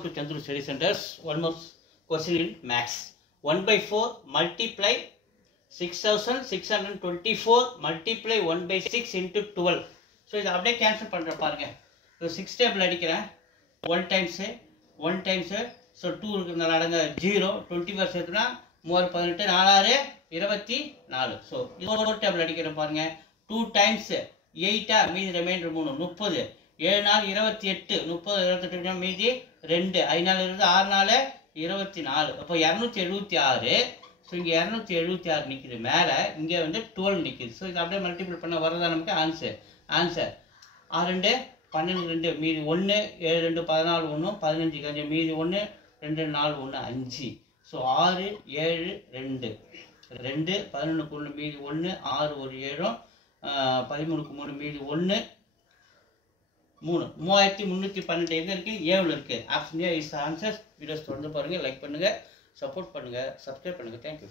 Welcome to Chandru Study Centers. One more question in maths. 1 by 4 multiply 6624 multiply 1 by 6 into 12. So இதை அப்படியே cancel பண்ணுற பாருங்க. So 6 table அடிக்கிறேன். 1 times so 2 இருக்கிறதுனால அடங்க 0 24 சேர்த்துனா 3 18 4 24. ஸோ இது ஒரு டேபிள் அடிக்கிறேன் பாருங்க. 2 times 8 மீதி ரிமைண்டர் 3 30 7 நாள் 28 30 28 மீதி 2 5 நாள் 6 நாள் 24. அப்போ 276. ஸோ இங்கே 276 நிற்குது மேலே, இங்கே வந்து 12 நிற்குது. ஸோ இதை அப்படியே மல்டிபிள் பண்ண வரதா நமக்கு ஆன்சர் 6 2 12 2 மீதி 1 7 2 14 1 15 5 மீதி 1 2 4 1 5. ஸோ 6 7 2 2 11 1 மீதி 1 6 ஒரு 7 13 3 மீதி 1 3 3312 எங்கே இருக்குது? ஏவில் இருக்குது. Option A is answer. Videos தொடர்ந்து பாருங்கள், லைக் பண்ணுங்கள், சப்போர்ட் பண்ணுங்கள், சப்ஸ்கிரைப் பண்ணுங்கள். தேங்க்யூ.